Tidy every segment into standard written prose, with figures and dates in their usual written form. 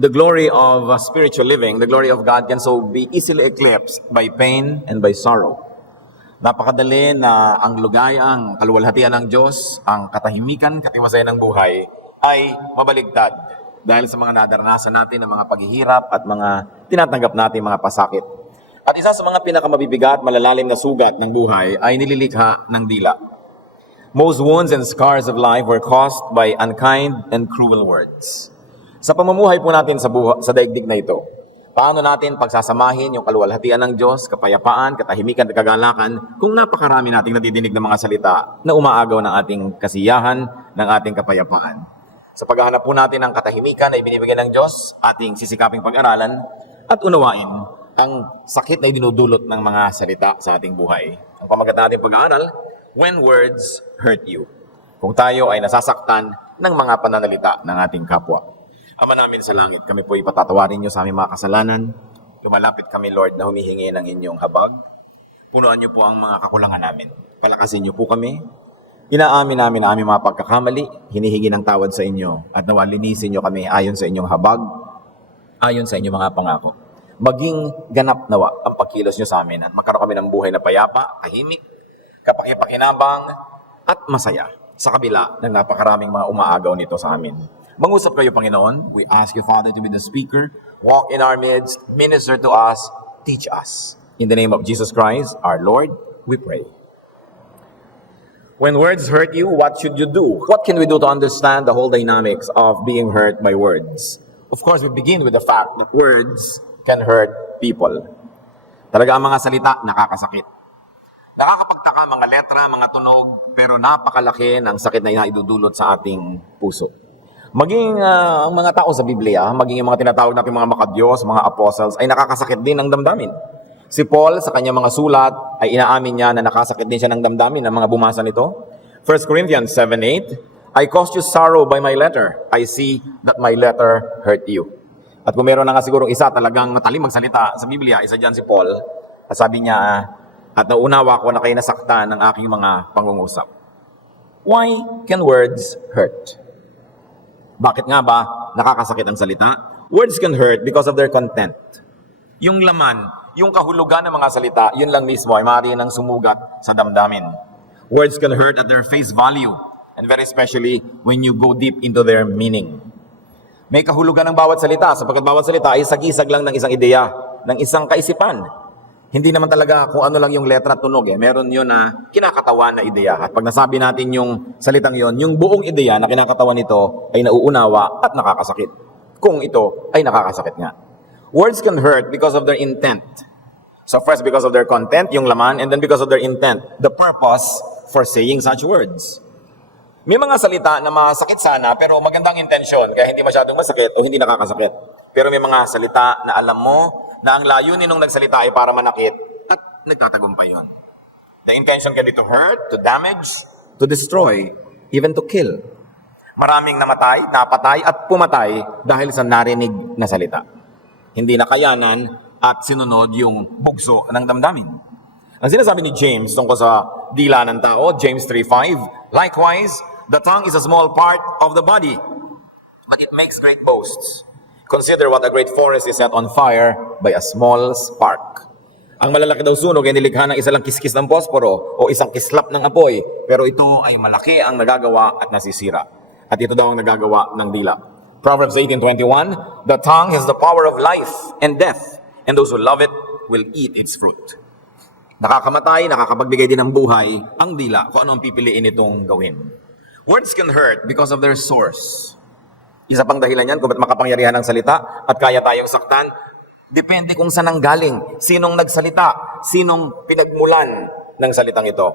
the glory of spiritual living, the glory of God can so be easily eclipsed by pain and by sorrow. Napakadali na ang lugay, ang kaluwalhatian ng Diyos, ang katahimikan, katiwasayan ng buhay ay mabaligtad dahil sa mga nadaranasan natin ng mga paghihirap at mga tinatanggap natin mga pasakit. At isa sa mga pinakamabibigat, malalalim na sugat ng buhay ay nililikha ng dila. Most wounds and scars of life were caused by unkind and cruel words. Sa pamumuhay po natin sa daigdig na ito, paano natin pagsasamahin yung kaluwalhatian ng Diyos, kapayapaan, katahimikan at kagalakan kung napakarami nating nadidinig ng mga salita na umaagaw ng ating kasiyahan, ng ating kapayapaan. Sa paghahanap po natin ng katahimikan na ibinibigay ng Diyos, ating sisikaping pag-aralan at unawain ang sakit na dinudulot ng mga salita sa ating buhay. Ang pamagat natin pag-aaral, When Words Hurt You. Kung tayo ay nasasaktan ng mga pananalita ng ating kapwa. Ama namin sa langit, kami po ipatatawarin niyo sa aming mga kasalanan. Lumalapit kami, Lord, na humihingi ng inyong habag. Punuan niyo po ang mga kakulangan namin. Palakasin niyo po kami. Inaamin namin ang aming mga pagkakamali, hinihingi ng tawad sa inyo, at nawalinisin niyo kami ayon sa inyong habag, ayon sa inyong mga pangako. Maging ganap nawa ang pagkilos niyo sa amin at magkaroon kami ng buhay na payapa, tahimik, kapakipakinabang, at masaya sa kabila ng napakaraming mga umaagaw nito sa amin. Mangusap kayo, Panginoon. We ask you, Father, to be the speaker. Walk in our midst, minister to us, teach us. In the name of Jesus Christ, our Lord, we pray. When words hurt you, what should you do? What can we do to understand the whole dynamics of being hurt by words? Of course, we begin with the fact that words can hurt people. Talaga ang mga salita nakakasakit. Nakakapagtaka mga letra, mga tunog, pero napakalaki ng sakit na inaidudulot sa ating puso. Maging ang mga tao sa Biblia, maging yung mga tinatawag natin mga makadiyos, mga apostles, ay nakakasakit din ng damdamin. Si Paul sa kanyang mga sulat ay inaamin niya na nakasakit din siya ng damdamin ng mga bumasa nito. 1 Corinthians 7:8, I caused you sorrow by my letter. I see that my letter hurt you. At kung meron na nga siguro isa talagang matalim magsalita sa Biblia, isa dyan si Paul. At sabi niya, at nauunawa ko na kayo nasaktan ng aking mga pangungusap. Why can words hurt? Bakit nga ba nakakasakit ang salita? Words can hurt because of their content. Yung laman, yung kahulugan ng mga salita, yun lang mismo ay maaari nang sumugat sa damdamin. Words can hurt at their face value, and very especially when you go deep into their meaning. May kahulugan ng bawat salita, sapagkat bawat salita ay sagisag lang ng isang ideya, ng isang kaisipan. Hindi naman talaga kung ano lang yung letra at tunog. Meron yun na kinakatawan na ideya. At pag nasabi natin yung salitang yon, yung buong ideya na kinakatawan nito ay nauunawa at nakakasakit. Kung ito ay nakakasakit nga. Words can hurt because of their intent. So first, because of their content, yung laman, and then because of their intent, the purpose for saying such words. May mga salita na masakit sana, pero magandang intensyon, kaya hindi masyadong masakit o hindi nakakasakit. Pero may mga salita na alam mo, na ang layunin nung nagsalita ay para manakit at nagtatagumpay yun. The intention can be to hurt, to damage, to destroy, even to kill. Maraming namatay, napatay at pumatay dahil sa narinig na salita. Hindi nakayanan at sinunod yung bugso ng damdamin. Ang sinasabi ni James tungkol sa dila ng tao, James 3:5, likewise, the tongue is a small part of the body, but it makes great boasts. Consider what a great forest is set on fire by a small spark. Ang malalaki daw sunog ay nilikha ng isang kiskis ng posporo o isang kislap ng apoy, pero ito ay malaki ang nagagawa at nasisira. At ito daw ang nagagawa ng dila. Proverbs 18:21, the tongue has the power of life and death, and those who love it will eat its fruit. Nakakamatay, nakakapagbigay din ng buhay ang dila kung ano ang pipiliin itong gawin. Words can hurt because of their source. Isa pang dahilan yan kung ba't makapangyarihan ang salita at kaya tayong saktan, depende kung saan ang galing, sinong nagsalita, sinong pinagmulan ng salitang ito.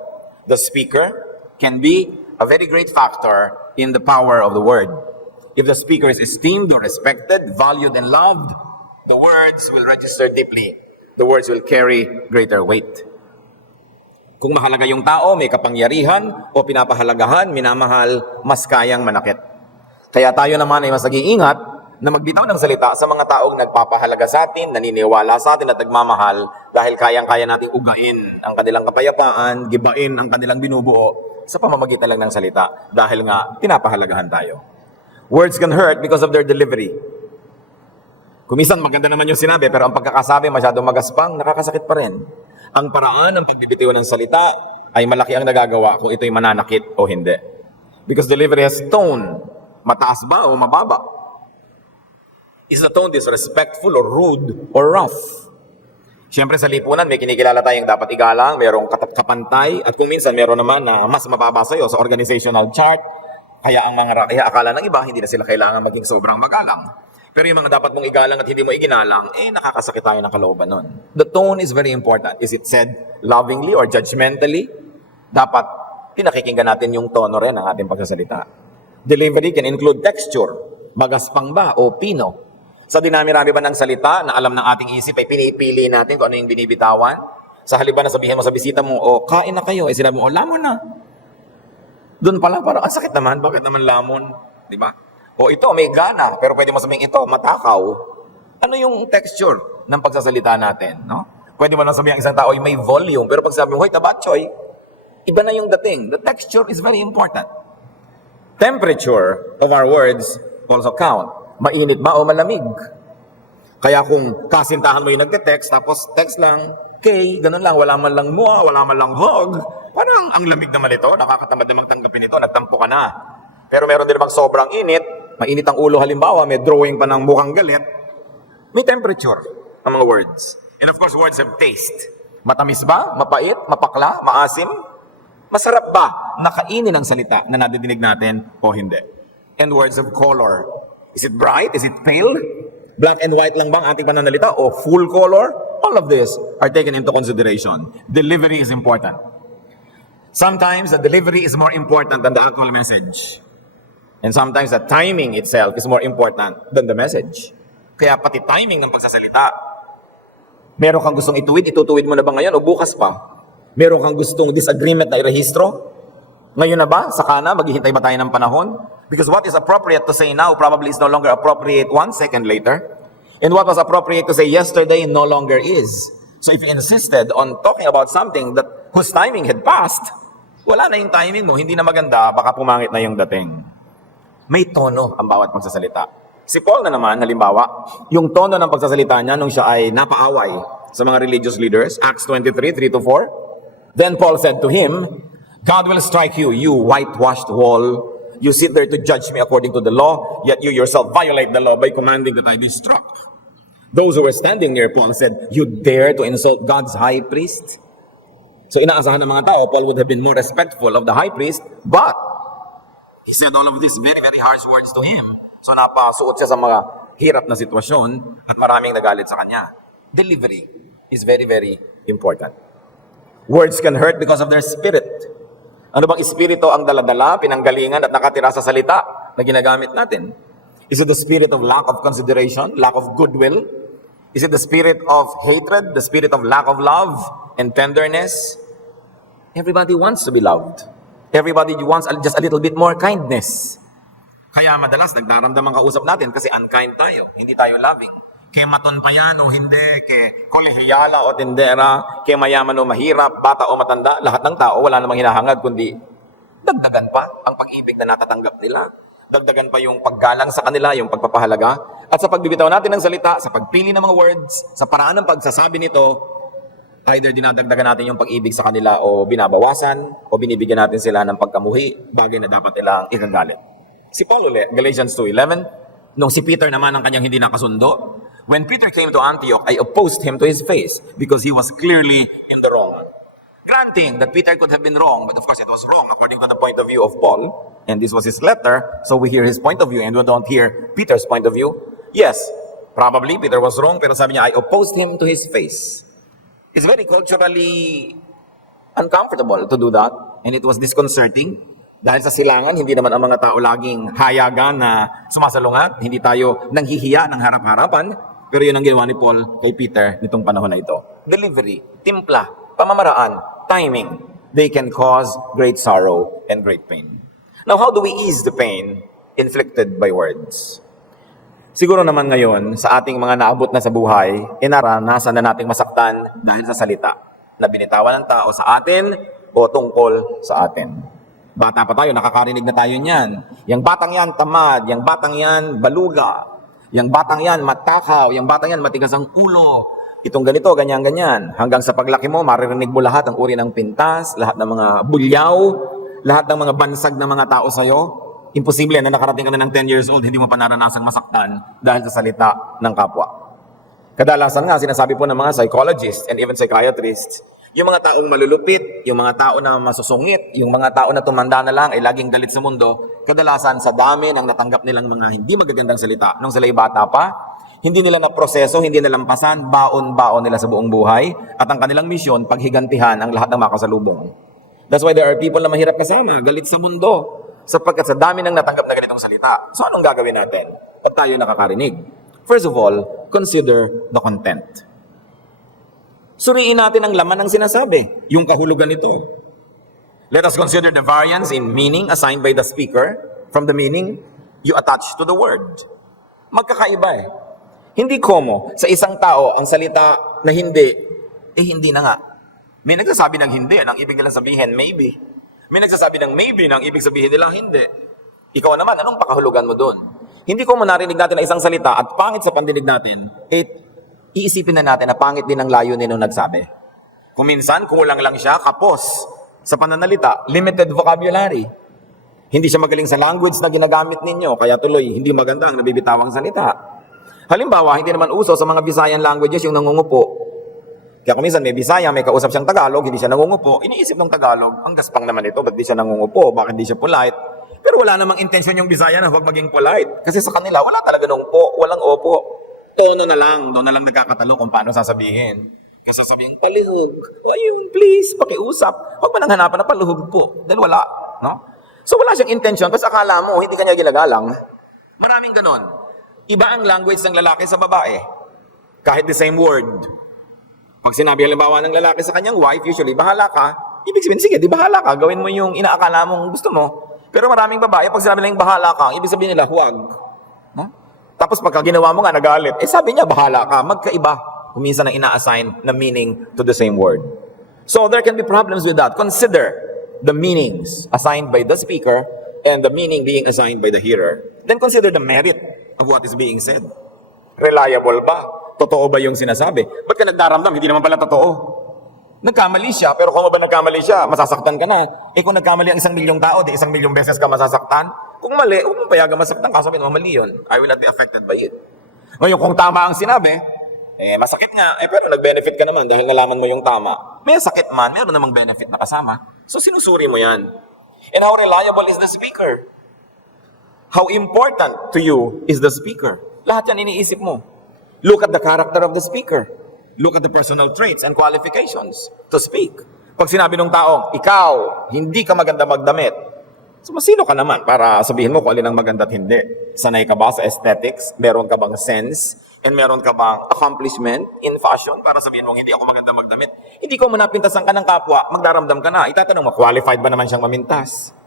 The speaker can be a very great factor in the power of the word. If the speaker is esteemed or respected, valued and loved, the words will register deeply. The words will carry greater weight. Kung mahalaga yung tao, may kapangyarihan o pinapahalagahan, minamahal, mas kayang manakit. Kaya tayo naman ay mas nag-iingat na magbitaw ng salita sa mga taong nagpapahalaga sa atin, naniniwala sa atin at nagmamahal dahil kayang-kaya nating ugain ang kanilang kapayapaan, gibain ang kanilang binubuo sa pamamagitan lang ng salita dahil nga pinapahalagahan tayo. Words can hurt because of their delivery. Kumisan maganda naman yung sinabi, pero ang pagkakasabi masyadong magaspang, nakakasakit pa rin. Ang paraan ng pagbibitiw ng salita ay malaki ang nagagawa kung ito'y mananakit o hindi. Because delivery has tone. Mataas ba o mababa? Is the tone disrespectful or rude or rough? Siyempre sa lipunan, may kinikilala tayong dapat igalang, mayroong kapantay, at kung minsan meron naman na mas mababa sa'yo sa organizational chart, kaya akala ng iba, hindi na sila kailangan maging sobrang magalang. Pero yung mga dapat mong igalang at hindi mo iginalang, nakakasakit tayo ng kalooban nun. The tone is very important. Is it said lovingly or judgmentally? Dapat pinakikinggan natin yung tono rin ng ating pagsasalita. Delivery can include texture. Magaspang ba o pino? Sa dinami-rami ba ng salita na alam ng ating isip ay pinipili natin kung ano yung binibitawan? Sa halip na sabihin mo sa bisita mo, kain na kayo. Sinabi mo, lamon na. Doon pala parang, ang sakit naman. Bakit naman lamon? Di ba? O ito, may gana, pero pwede mo sabihin ito, matakaw. Ano yung texture ng pagsasalita natin? No? Pwede mo lang sabihin ang isang tao, may volume, pero pag sabi mo, hoy, tabatchoy, iba na yung dating. The texture is very important. Temperature of our words also count. Mainit ba o malamig? Kaya kung kasintahan mo yung nagte-text, tapos text lang, Kay, ganun lang, wala man lang mua, wala man lang hug. Parang ang lamig naman ito, nakakatamad namang tanggapin ito, nagtampo ka na. Pero meron din namang sobrang init, mainit ang ulo halimbawa, may drawing pa ng mukhang galit, may temperature ang mga words. And of course, words have taste. Matamis ba? Mapait? Mapakla? Maasim? Masarap ba nakainin ang salita na nadidinig natin o hindi? And words of color. Is it bright? Is it pale? Black and white lang bang ating pananalita o full color? All of this are taken into consideration. Delivery is important. Sometimes the delivery is more important than the actual message. And sometimes the timing itself is more important than the message. Kaya pati timing ng pagsasalita. Meron kang gustong itutuwid mo na ba ngayon o bukas pa? Meron kang gustong disagreement na irehistro? Ngayon na ba? Saka na? Maghihintay ba tayo ng panahon? Because what is appropriate to say now probably is no longer appropriate 1 second later. And what was appropriate to say yesterday no longer is. So if you insisted on talking about something that whose timing had passed, wala na yung timing mo, hindi na maganda, baka pumangit na yung dating. May tono ang bawat pagsasalita. Si Paul na naman, halimbawa, yung tono ng pagsasalita niya nung siya ay napaaway sa mga religious leaders, Acts 23, 3-4. Then Paul said to him, God will strike you, you whitewashed wall. You sit there to judge me according to the law, yet you yourself violate the law by commanding that I be struck. Those who were standing near Paul said, you dare to insult God's high priest? So inaasahan ng mga tao, Paul would have been more respectful of the high priest, but he said all of these very, very harsh words to him. So napasuot siya sa mga hirap na sitwasyon at maraming nagalit sa kanya. Delivery is very, very important. Words can hurt because of their spirit. Ano bang espiritu ang daladala, pinanggalingan at nakatira sa salita na ginagamit natin? Is it the spirit of lack of consideration, lack of goodwill? Is it the spirit of hatred, the spirit of lack of love and tenderness? Everybody wants to be loved. Everybody wants just a little bit more kindness. Kaya madalas nagdaramdam ang kausap natin kasi unkind tayo, hindi tayo loving. Kaya maton pa yan o hindi, kaya kolehiyala o tindera, kaya mayaman o mahirap, bata o matanda, lahat ng tao wala namang hinahangad kundi dagdagan pa ang pag-ibig na natatanggap nila. Dagdagan pa yung paggalang sa kanila, yung pagpapahalaga. At sa pagbibitaw natin ng salita, sa pagpili ng mga words, sa paraan ng pagsasabi nito, either dinadagdagan natin yung pag-ibig sa kanila o binabawasan, o binibigyan natin sila ng pagkamuhi, bagay na dapat nilang ikagalit. Si Paul ulit, Galatians 2:11, nung si Peter naman ang kanyang hindi nakasundo, when Peter came to Antioch, I opposed him to his face because he was clearly in the wrong. Granting that Peter could have been wrong, but of course it was wrong according to the point of view of Paul, and this was his letter, so we hear his point of view and we don't hear Peter's point of view. Yes, probably Peter was wrong, pero sabi niya, I opposed him to his face. It's very culturally uncomfortable to do that, and it was disconcerting. Dahil sa silangan, hindi naman ang mga tao laging hayagan na sumasalungat, hindi tayo nanghihiya ng harap-harapan, pero yun ang ginawa ni Paul kay Peter nitong panahon na ito. Delivery, timpla, pamamaraan, timing, they can cause great sorrow and great pain. Now, how do we ease the pain inflicted by words? Siguro naman ngayon, sa ating mga naabot na sa buhay, naranasan na nating masaktan dahil sa salita na binitawan ng tao sa atin o tungkol sa atin. Bata pa tayo, nakakarinig na tayo niyan. Yang batang yan, tamad. Yang batang yan, baluga. Yang batang yan, matakaw. Yang batang yan, matigas ang ulo. Itong ganito, ganyan-ganyan. Hanggang sa paglaki mo, maririnig mo lahat ang uri ng pintas, lahat ng mga bulyaw, lahat ng mga bansag ng mga tao sa'yo. Imposible na nakarating ka na ng 10 years old, hindi mo pa naranasang masaktan dahil sa salita ng kapwa. Kadalasan nga, sinasabi po ng mga psychologists and even psychiatrists, yung mga taong malulupit, yung mga tao na masusungit, yung mga tao na tumanda na lang ay laging galit sa mundo, kadalasan sa dami ng natanggap nilang mga hindi magagandang salita nung sila'y bata pa, hindi nila naproseso, hindi nalampasan, baon-baon nila sa buong buhay, at ang kanilang misyon, paghigantihan ang lahat ng makasalubong. That's why there are people na mahirap kasama, galit sa mundo, sapagkat sa dami ng natanggap na ganitong salita. So anong gagawin natin? Pag tayo nakakarinig? First of all, consider the content. Suriin natin ang laman ng sinasabi, yung kahulugan nito. Let us consider the variance in meaning assigned by the speaker from the meaning you attach to the word. Magkakaiba eh. Hindi komo sa isang tao ang salita na hindi, hindi na nga. May nagsasabi ng hindi, ang ibig nilang sabihin, maybe. May nagsasabi ng maybe, ang ibig sabihin nila, hindi. Ikaw naman, anong pakahulugan mo doon? Hindi ko mo narinig natin na isang salita at pangit sa pandinig natin, iisipin na natin na pangit din ang layunin nung nagsabi. Kung minsan, kulang lang siya, kapos sa pananalita, limited vocabulary. Hindi siya magaling sa language na ginagamit ninyo, kaya tuloy, hindi maganda ang nabibitawang salita. Halimbawa, hindi naman uso sa mga Visayan languages yung nangungupo. Kaya kung minsan may Bisaya, may kausap siyang Tagalog, hindi siya nangungupo, iniisip ng Tagalog, ang gaspang naman ito, ba't di siya nangungupo, bakit di siya polite? Pero wala namang intensyon yung Bisaya na huwag maging polite. Kasi sa kanila, wala talaga nung po, walang opo. Tono na lang nagkakatalo kung paano sasabihin. Kasi sasabihin, palihog. Ayun, please, pakiusap. Huwag mo nang hanapan na palihog po. Dahil wala, no? So wala siyang intensyon kasi akala mo, hindi kanya ginagalang. Maraming ganon. Iba ang language ng lalaki sa babae. Kahit the same word. Pag sinabi halimbawa ng lalaki sa kanyang wife, usually, bahala ka. Ibig sabihin, sige, di bahala ka. Gawin mo yung inaakala mong gusto mo. Pero maraming babae, pag sinabi lang bahala ka, ibig sabihin nila, huwag. No? Tapos pagka ginawa mo nga, nagalit. Sabi niya, bahala ka. Magkaiba. Kuminsan na ina-assign na meaning to the same word. So there can be problems with that. Consider the meanings assigned by the speaker and the meaning being assigned by the hearer. Then consider the merit of what is being said. Reliable ba? Totoo ba yung sinasabi? Ba't ka nagdaramdam? Hindi naman pala totoo. Nagkamali siya, pero kung ba nagkamali siya, masasaktan ka na. Kung nagkamali ang 1,000,000 tao, di 1,000,000 beses ka masasaktan. Kung mali, huwag mong payagan masaktan ka, sabihin mo, mali yun. I will not be affected by it. Ngayon, kung tama ang sinabi, masakit nga, pero nag-benefit ka naman dahil nalaman mo yung tama. May sakit man, meron namang benefit na kasama. So, sinusuri mo yan. And how reliable is the speaker? How important to you is the speaker? Lahat yan iniisip mo. Look at the character of the speaker. Look at the personal traits and qualifications to speak. Pag sinabi ng taong, ikaw, hindi ka maganda magdamit. So, masino ka naman para sabihin mo kung alin ang maganda at hindi? Sanay ka ba sa aesthetics? Meron ka bang sense? And meron ka bang accomplishment in fashion para sabihin mo, hindi ako maganda magdamit? Hindi ko manapintasan ka ng kapwa, magdaramdam ka na. Itatanong mo, qualified ba naman siyang mamintas?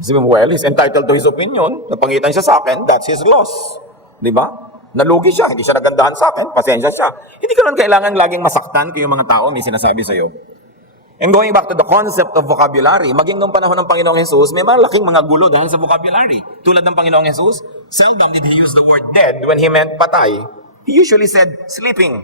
Sabihin mo, well, he's entitled to his opinion. Napangitan siya sa akin, that's his loss. Di ba? Nalugi siya, hindi siya nagandahan sa akin, pasensya siya. Hindi ka lang kailangan laging masaktan kung yung mga tao may sinasabi sa'yo. And going back to the concept of vocabulary, maging noong panahon ng Panginoong Jesus, may malaking mga gulo dahil sa vocabulary. Tulad ng Panginoong Jesus, seldom did He use the word dead when He meant patay. He usually said sleeping.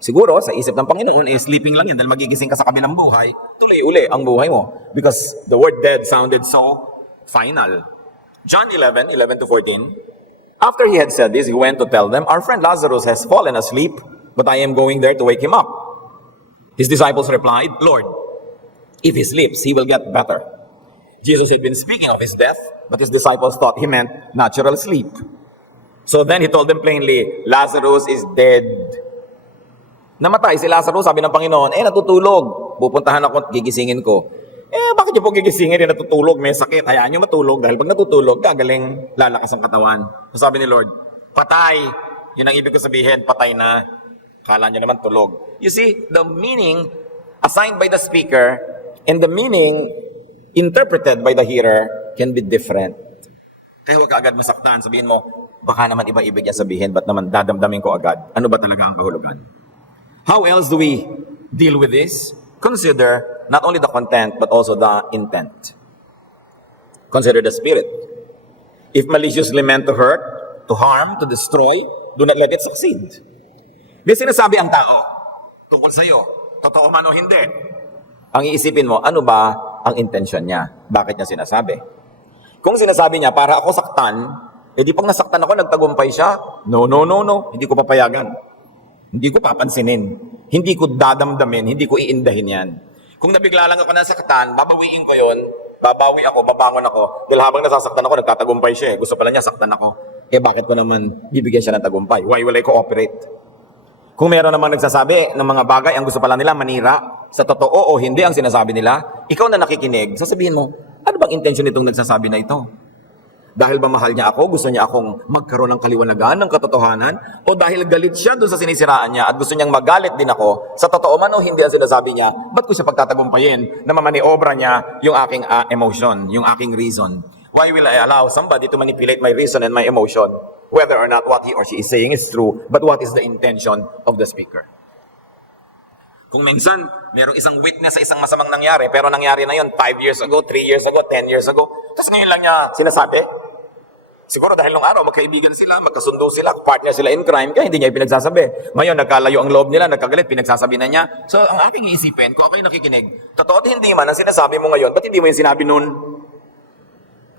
Siguro, sa isip ng Panginoon, sleeping lang yan dahil magigising ka sa kabilang buhay, tuloy uli ang buhay mo. Because the word dead sounded so final. John 11:11-14, after He had said this, He went to tell them, our friend Lazarus has fallen asleep, but I am going there to wake him up. His disciples replied, Lord, if he sleeps, he will get better. Jesus had been speaking of his death, but his disciples thought He meant natural sleep. So then He told them plainly, Lazarus is dead. Namatay si Lazarus, sabi ng Panginoon, natutulog. Pupuntahan ako at gigisingin ko. Bakit niyo po gigisingin? Natutulog, may sakit. Hayaan niyo matulog dahil pag natutulog, gagaling, lalakas ang katawan. So sabi ni Lord, patay. Yun ang ibig ko sabihin, patay na. Kala niyo naman tulog. You see, the meaning assigned by the speaker and the meaning interpreted by the hearer can be different. Kaya huwag ka agad masaktan. Sabihin mo, baka naman iba ibig niya sabihin, ba't naman dadamdamin ko agad? Ano ba talaga ang kahulugan? How else do we deal with this? Consider not only the content, but also the intent. Consider the spirit. If maliciously meant to hurt, to harm, to destroy, do not let it succeed. May sinasabi ang tao tungkol sa'yo, totoo man o hindi. Ang iisipin mo, ano ba ang intensyon niya? Bakit niya sinasabi? Kung sinasabi niya, para ako saktan, di pag nasaktan ako, nagtagumpay siya. No. Hindi ko papayagan. Hindi ko papansinin. Hindi ko dadamdamin. Hindi ko iindahin yan. Kung nabigla lang ako nasaktan, babawiin ko yon. Babawi ako, babangon ako. Dahil habang nasasaktan ako, nagtatagumpay siya. Gusto pala niya, saktan ako. Bakit ko naman bibigyan siya ng tagumpay? Why will I cooperate? Kung meron naman nagsasabi ng mga bagay, ang gusto pala nila manira, sa totoo o hindi ang sinasabi nila, ikaw na nakikinig, sasabihin mo, ano bang intensyon nitong nagsasabi na ito? Dahil ba mahal niya ako, gusto niya akong magkaroon ng kaliwanagan, ng katotohanan, o dahil galit siya doon sa sinisiraan niya at gusto niyang magalit din ako, sa totoo man o hindi ang sinasabi niya, ba't ko siya pagtatagumpayin na mamaniobra niya yung aking emotion, yung aking reason? Why will I allow somebody to manipulate my reason and my emotion, whether or not what he or she is saying is true, but what is the intention of the speaker? Kung minsan, merong isang witness sa isang masamang nangyari, pero nangyari na yon 5 years ago, 3 years ago, 10 years ago, tapos ngayon lang niya sinasabi, siguro dahil nung araw, magkaibigan sila, magkasundo sila, partner sila in crime, kaya hindi niya pinagsasabi. Ngayon, nagkalayo ang loob nila, nagkagalit, pinagsasabi na niya. So, ang aking iisipin, kung ako'y nakikinig, totoo at hindi man ang sinasabi mo ngayon, ba't hindi mo yung sinabi noon?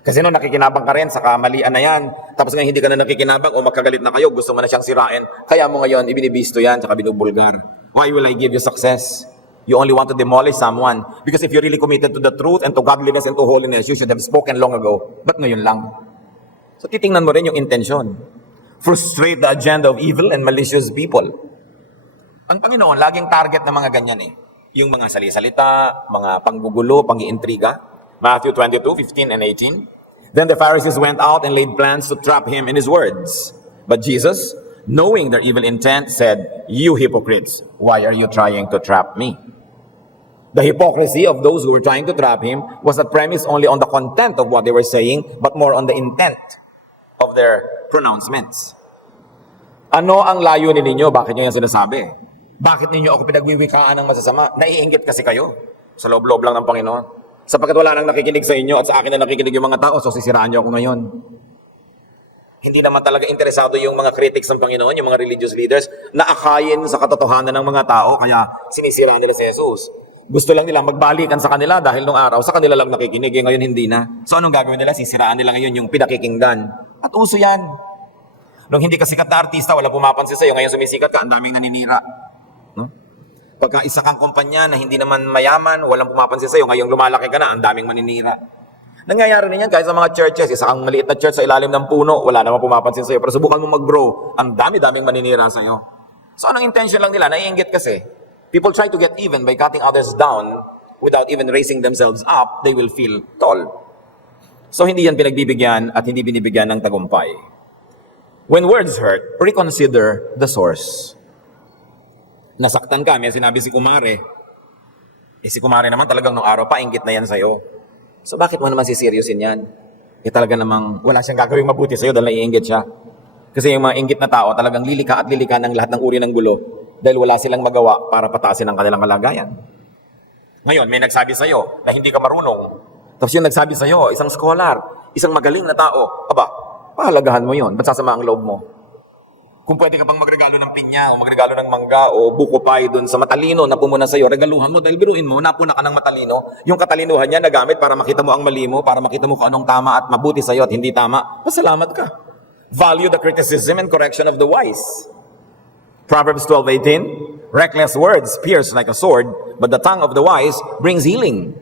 Kasi noon nakikinabang ka rin sa kamalian na yan. Tapos ngayon hindi ka na nakikinabang o magkagalit na kayo, gusto mo na siyang sirain. Kaya mo ngayon ibinibisto yan, tsaka binubulgar. Why will I give you success? You only want to demolish someone. Because if you're really committed to the truth and to godliness and to holiness, you should have spoken long ago. But ngayon lang. So titingnan mo rin yung intention. Frustrate the agenda of evil and malicious people. Ang Panginoon, laging target ng mga ganyan eh. Yung mga salisalita, mga panggugulo, pang-iintriga. Matthew 22:15 and 18. Then the Pharisees went out and laid plans to trap him in his words. But Jesus, knowing their evil intent, said, "You hypocrites, why are you trying to trap me?" The hypocrisy of those who were trying to trap him was not premised only on the content of what they were saying, but more on the intent of their pronouncements. Ano ang layunin ninyo? Bakit nyo yan sinasabi? Bakit ninyo ako pinagwiwikaan ng masasama? Naiinggit kasi kayo sa loob-loob lang ng Panginoon. Sapagkat wala nang nakikinig sa inyo at sa akin na nakikinig yung mga tao, so sisiraan nyo ako ngayon. Hindi naman talaga interesado yung mga critics ng Panginoon, yung mga religious leaders, na akayin sa katotohanan ng mga tao, kaya sinisiraan nila si Jesus. Gusto lang nila magbalikan sa kanila dahil nung araw sa kanila lang nakikinig, ngayon hindi na. So anong gagawin nila? Sisiraan nila ngayon yung pinakikinggan. At uso yan. Nung hindi ka sikat na artista, wala pumapansin sa'yo, ngayon sumisikat ka, ang daming naninira. Pagka isa kang kumpanya na hindi naman mayaman, walang pumapansin sa'yo, ngayong lumalaki ka na, ang daming maninira. Nangyayari rin yan kahit sa mga churches, isa kang maliit na church sa ilalim ng puno, wala naman pumapansin sa'yo, pero subukan mo mag-grow, ang dami-daming maninira sa'yo. So anong intention lang nila? Naiinggit kasi. People try to get even by cutting others down without even raising themselves up, they will feel tall. So hindi yan pinagbibigyan at hindi binibigyan ng tagumpay. When words hurt, reconsider the source. Nasaktan ka, may sinabi si Kumare. Si Kumare naman talagang nung araw pa, inggit na yan sa'yo. So bakit mo naman siseryosin yan? Talaga namang wala siyang gagawing mabuti sa'yo dahil naiinggit siya. Kasi yung mga inggit na tao talagang lilika at lilika ng lahat ng uri ng gulo dahil wala silang magawa para pataasin ang kanilang kalagayan. Ngayon, may nagsabi sa'yo na hindi ka marunong. Tapos yung nagsabi sa'yo, isang scholar, isang magaling na tao. Aba, pahalagahan mo yun. Ba't sasama ang loob mo? Kung pwede ka bang magregalo ng pinya o magregalo ng mangga o buko pie doon sa matalino na pumuna sa'yo, regaluhan mo dahil biruin mo, napuna ka ng matalino. Yung katalinuhan niya nagamit para makita mo ang mali mo, para makita mo kung anong tama at mabuti sa'yo at hindi tama. Pasalamat ka. Value the criticism and correction of the wise. Proverbs 12:18, reckless words pierce like a sword, but the tongue of the wise brings healing.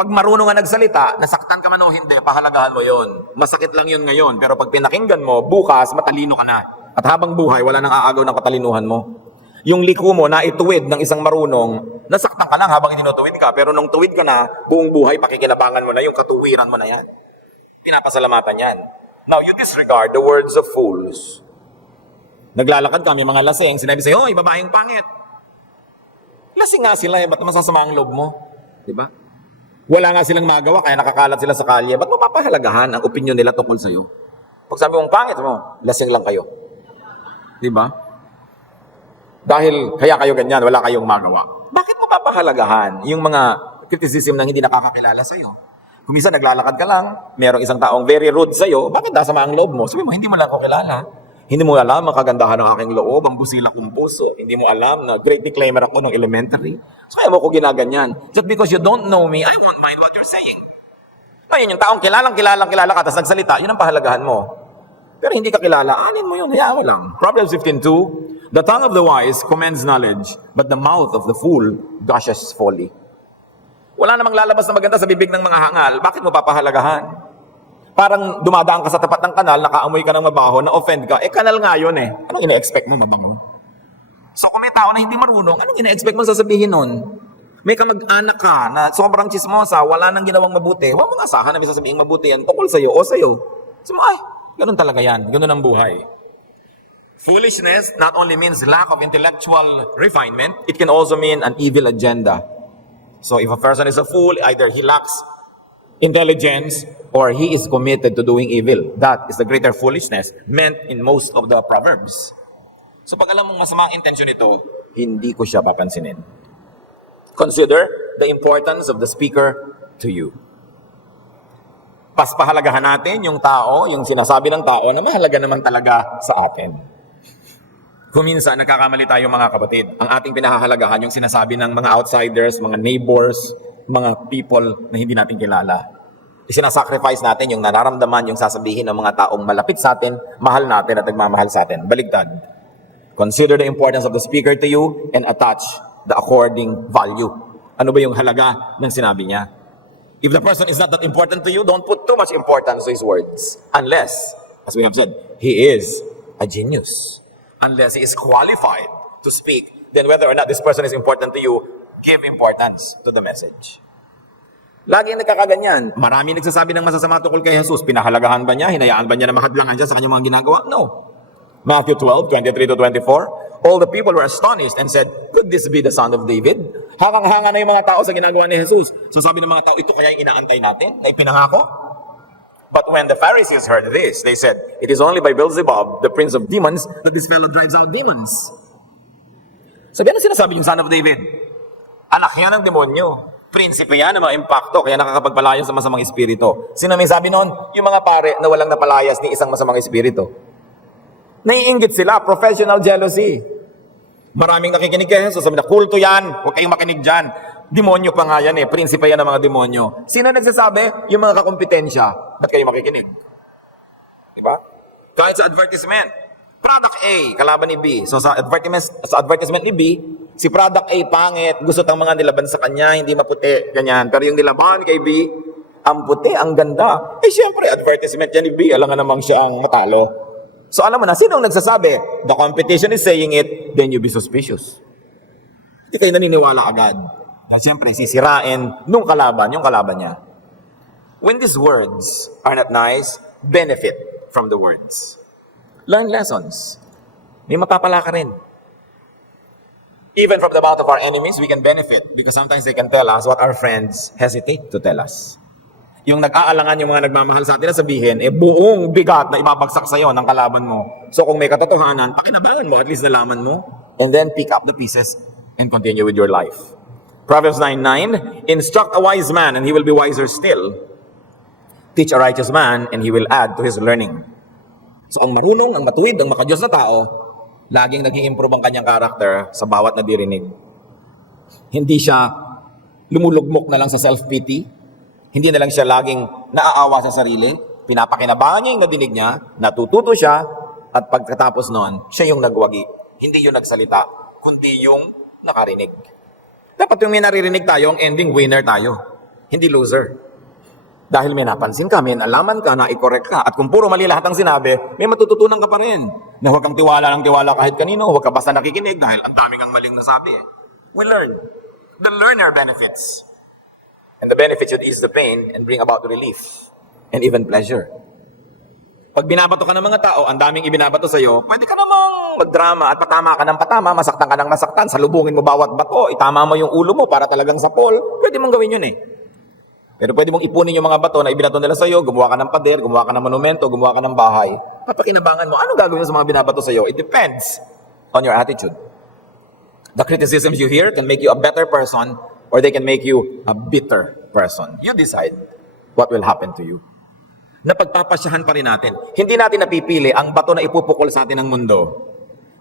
Pag marunong nga nagsalita, nasaktan ka man o hindi, pahalagahan mo yon. Masakit lang yun ngayon, pero pag pinakinggan mo, bukas, matalino ka na. At habang buhay, wala nang aagaw ng katalinuhan mo. Yung liko mo na ituwid ng isang marunong, nasaktan ka lang habang itinutuwid ka, pero nung tuwid ka na, buong buhay, pakikinabangan mo na, yung katuwiran mo na yan. Pinapasalamatan yan. Now, you disregard the words of fools. Naglalakad kami, mga lasing, sinabi sa'yo, "Hoy, babaeng pangit." Lasing nga sila, ba't masasama ang loob mo? Diba? Wala nga silang magawa, kaya nakakalat sila sa kalye. Ba't mo papahalagahan ang opinion nila tungkol sa'yo? Pag sabi mong pangit mo, lasing lang kayo. Diba? Dahil kaya kayo ganyan, wala kayong magawa. Bakit mo papahalagahan yung mga criticism na hindi nakakakilala sa'yo? Kung minsan naglalakad ka lang, merong isang taong very rude sa'yo, bakit nasama ang loob mo? Sabi mo, hindi mo lang ako kilala. Hindi mo alam ang kagandahan ng aking loob, ang busila kong puso. Hindi mo alam na great declaimer ako nung elementary. So kaya mo ko ginaganyan. Just because you don't know me, I won't mind what you're saying. Ngayon, yung taong kilala ka, tapos nagsalita, yun ang pahalagahan mo. Pero hindi ka kilala, alin mo yun, hayaan mo lang. Proverbs 15:2, the tongue of the wise commends knowledge, but the mouth of the fool gushes folly. Wala namang lalabas na maganda sa bibig ng mga hangal, bakit mo papahalagahan? Parang dumadaan ka sa tapat ng kanal, nakaamoy ka ng mabaho, na-offend ka, kanal nga yun eh. Anong ina-expect mo mabango? So kung may tao na hindi marunong, anong ina-expect mo sasabihin nun? May kamag-anak ka na sobrang chismosa, wala nang ginawang mabuti, huwag mong asahan na may sasabihin mabuti yan, tukol sa'yo o sa'yo. Sabi mo, ay, ganun talaga yan, ganun ang buhay. Foolishness not only means lack of intellectual refinement, it can also mean an evil agenda. So if a person is a fool, either he lacks intelligence or he is committed to doing evil. That is the greater foolishness meant in most of the Proverbs. So pag alam mong masamang intensyon ito, hindi ko siya papansinin. Consider the importance of the speaker to you. Paspahalagahan natin yung tao, yung sinasabi ng tao na mahalaga naman talaga sa atin. Kung minsan nagkakamali tayo mga kapatid, ang ating pinahahalagahan yung sinasabi ng mga outsiders, mga neighbors, mga people na hindi natin kilala. Isinasacrifice natin yung nararamdaman, yung sasabihin ng mga taong malapit sa atin, mahal natin at nagmamahal sa atin. Baligtad. Consider the importance of the speaker to you and attach the according value. Ano ba yung halaga ng sinabi niya? If the person is not that important to you, don't put too much importance to his words. Unless, as we have said, he is a genius. Unless he is qualified to speak, then whether or not this person is important to you, give importance to the message. Lagi nagkakaganyan. Marami nagsasabi ng masasama tungkol kay Jesus. Pinahalagahan ba niya? Hinayaan ba niya na mahadlangan siya sa kanyang mga ginagawa? No. Matthew 12:23-24, all the people were astonished and said, could this be the son of David? Hangang-hanga na yung mga tao sa ginagawa ni Jesus. So sabi ng mga tao, ito kaya yung inaantay natin na ipinangako? But when the Pharisees heard this, they said, it is only by Beelzebub, the prince of demons, that this fellow drives out demons. Sabi, ano sinasabi yung son of David? Anak yan ng demonyo. Prinsipe yan ng mga impacto, kaya nakakapagpalayas sa masamang espiritu. Sino may sabi noon? Yung mga pare na walang napalayas ni isang masamang espiritu. Naiinggit sila, professional jealousy. Maraming nakikinig kay Jesus, sabi na, kulto yan, huwag kayong makinig dyan. Demonyo pa nga yan eh, prinsipe yan ng mga demonyo. Sino nagsasabi? Yung mga kakompetensya. Ba't kayo makikinig? Diba? Kahit sa advertisement, product A, kalaban ni B. So sa advertisement ni B, si product A pangit, gusto tang mga nilaban sa kanya, hindi maputi, ganyan. Pero yung nilaban kay B, ang puti, ang ganda. Siyempre, advertisement yan ni B, alam nga namang siya ang matalo. So alam mo na, sino ang nagsasabi? The competition is saying it, then you be suspicious. Hindi kayo naniniwala agad. Dahil siyempre, sisirain nung kalaban, yung kalaban niya. When these words are not nice, benefit from the words. Learn lessons. May mapapala ka rin. Even from the mouth of our enemies, we can benefit because sometimes they can tell us what our friends hesitate to tell us. Yung nag-aalangan yung mga nagmamahal sa atin na sabihin, buong bigat na ibabagsak sa'yo ng kalaban mo. So kung may katotohanan, pakinabangan mo, at least nalaman mo, and then pick up the pieces and continue with your life. Proverbs 9:9, instruct a wise man and he will be wiser still. Teach a righteous man and he will add to his learning. So ang marunong, ang matuwid, ang makadiyos na tao, laging nag-i-improve ang kanyang karakter sa bawat nadirinig. Hindi siya lumulugmok na lang sa self-pity. Hindi na lang siya laging naaawa sa sarili. Pinapakinabangan niya yung nadinig niya, natututo siya, at pagkatapos noon, siya yung nagwagi. Hindi yung nagsalita, kundi yung nakarinig. Dapat yung may naririnig tayo, ang ending winner tayo. Hindi loser. Dahil may napansin ka, may nalaman ka na i-correct ka. At kung puro mali lahat ang sinabi, may matututunan ka pa rin. Na huwag kang tiwala ng tiwala kahit kanino, huwag ka basta nakikinig dahil ang daming ang maling nasabi. We learn. The learner benefits. And the benefit should ease the pain and bring about relief and even pleasure. Pag binabato ka ng mga tao, ang daming ibinabato sa'yo, pwede ka namang magdrama at patama ka ng patama, masaktan ka ng masaktan, salubungin mo bawat bato, itama mo yung ulo mo para talagang sapol, pwede mong gawin yun eh. Pero pwede mong ipunin yung mga bato na ibinato nila sa'yo, gumawa ka ng pader, gumawa ka ng monumento, gumawa ka ng bahay. Papakinabangan mo, anong gagawin sa mga binabato sa'yo? It depends on your attitude. The criticisms you hear can make you a better person or they can make you a bitter person. You decide what will happen to you. Napagpapasyahan pa rin natin. Hindi natin napipili ang bato na ipupukol sa atin ng mundo.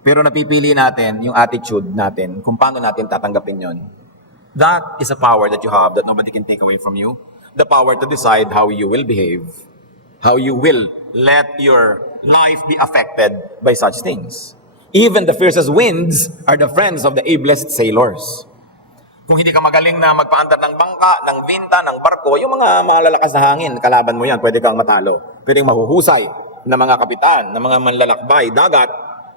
Pero napipili natin yung attitude natin kung paano natin tatanggapin yon. That is a power that you have that nobody can take away from you. The power to decide how you will behave, how you will let your life be affected by such things. Even the fiercest winds are the friends of the ablest sailors. Kung hindi ka magaling na magpaandar ng bangka, ng vinta, ng barko, yung mga malalakas na hangin, kalaban mo yan, pwede kang matalo. Pwedeng mahuhusay na mga kapitan, na mga manlalakbay, dagat,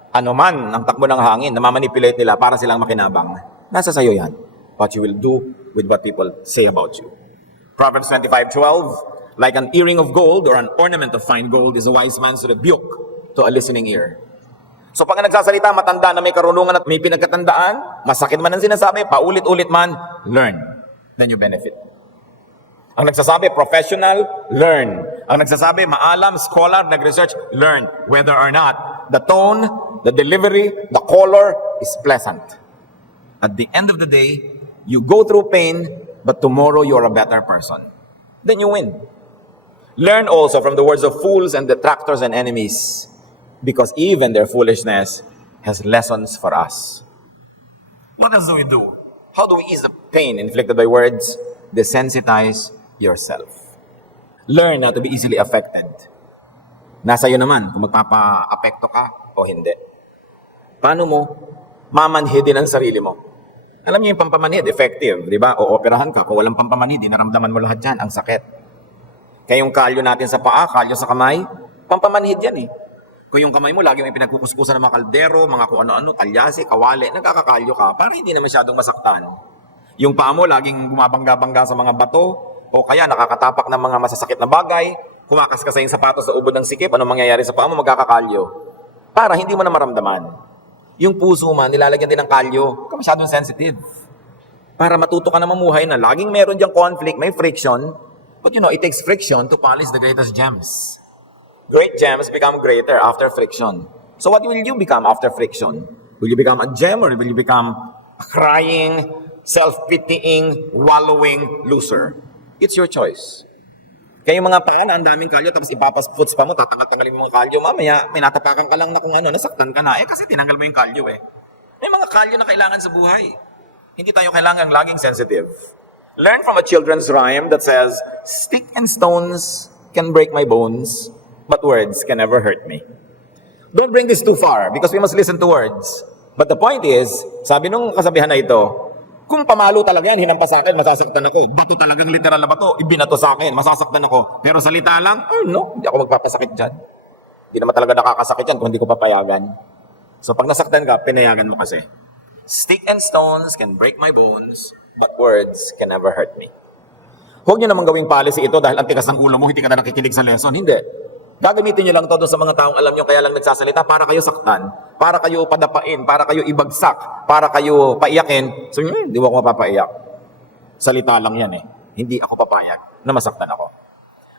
anuman ang takbo ng hangin, na mamanipulate nila para silang makinabang. Nasa sayo yan. What you will do with what people say about you. Proverbs 25:12, like an earring of gold or an ornament of fine gold is a wise man's rebuke to a listening ear. So pag nagsasalita, matanda na may karunungan at may pinagkatandaan, masakit man ang sinasabi, paulit-ulit man, learn. Then you benefit. Ang nagsasabi, professional, learn. Ang nagsasabi, maalam, scholar, nag-research, learn. Whether or not, the tone, the delivery, the color is pleasant. At the end of the day, you go through pain, but tomorrow you're a better person. Then you win. Learn also from the words of fools and detractors and enemies, because even their foolishness has lessons for us. What else do we do? How do we ease the pain inflicted by words? Desensitize yourself. Learn not to be easily affected. Nasa iyo naman kung magpapa-apekto ka o hindi. Paano mo mamanhidin ang sarili mo? Alam niyo yung pampamanhid, effective, di ba? O operahan ka, kung walang pampamanhid, naramdaman mo lahat yan, ang sakit. Kaya yung kalyo natin sa paa, kalyo sa kamay, pampamanhid yan eh. Kung yung kamay mo, lagi may pinagkukuskusan ng mga kaldero, mga kung ano-ano, kalyasi, kawali, nagkakakalyo ka, para hindi na masyadong masaktan. Yung paa mo, laging gumabangga-bangga sa mga bato, o kaya nakakatapak ng mga masasakit na bagay, kumakas ka sa yung sapatos sa ubod ng sikip, anong mangyayari sa paa mo, magkakakalyo. Para hindi mo na maramdaman. Yung puso man, nilalagyan din ng kalyo, ka masyadong sensitive. Para matuto ka na mamuhay na laging meron diyang conflict, may friction, but you know, it takes friction to polish the greatest gems. Great gems become greater after friction. So what will you become after friction? Will you become a gem or will you become a crying, self-pitying, wallowing loser? It's your choice. Kaya yung mga paa na ang daming kalyo tapos ipapasputs pa mo, tatanggal-tanggalin mo yung kalyo, mamaya may natapakan ka lang na kung ano, nasaktan ka na, kasi tinanggal mo yung kalyo eh. May mga kalyo na kailangan sa buhay. Hindi tayo kailangan laging sensitive. Learn from a children's rhyme that says, stick and stones can break my bones, but words can never hurt me. Don't bring this too far because we must listen to words. But the point is, sabi nung kasabihan na ito, kung pamalo talaga yan, hinampas sa akin, masasaktan ako. Bato talagang literal na bato, ibinato sa akin, masasaktan ako. Pero salita lang, no, hindi ako magpapasakit dyan. Hindi naman talaga nakakasakit yan kung hindi ko papayagan. So pag nasaktan ka, pinayagan mo kasi. Stick and stones can break my bones, but words can never hurt me. Huwag niyo naman gawing policy ito dahil ang tigas ng ulo mo, hindi ka na nakikinig sa lesson. Hindi. Gagamitin niyo lang to sa mga taong alam niyo kaya lang nagsasalita para kayo saktan, para kayo padapain, para kayo ibagsak, para kayo paiyakin. So, hindi mo ako mapapaiyak. Salita lang yan eh. Hindi ako papayag na masaktan ako.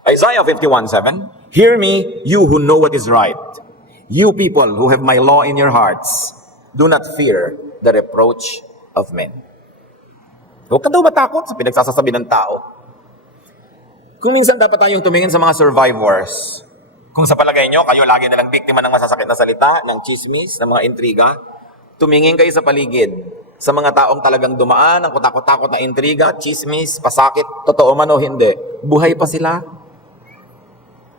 Isaiah 51:7, hear me, you who know what is right. You people who have my law in your hearts, do not fear the reproach of men. Huwag ka daw matakot sa pinagsasasabi ng tao. Kung minsan dapat tayong tumingin sa mga survivors, kung sa palagay nyo, kayo lagi nalang biktima ng masasakit na salita, ng chismis, ng mga intriga, tumingin kayo sa paligid, sa mga taong talagang dumaan, ang kutakot-takot na intriga, chismis, pasakit, totoo man o hindi, buhay pa sila.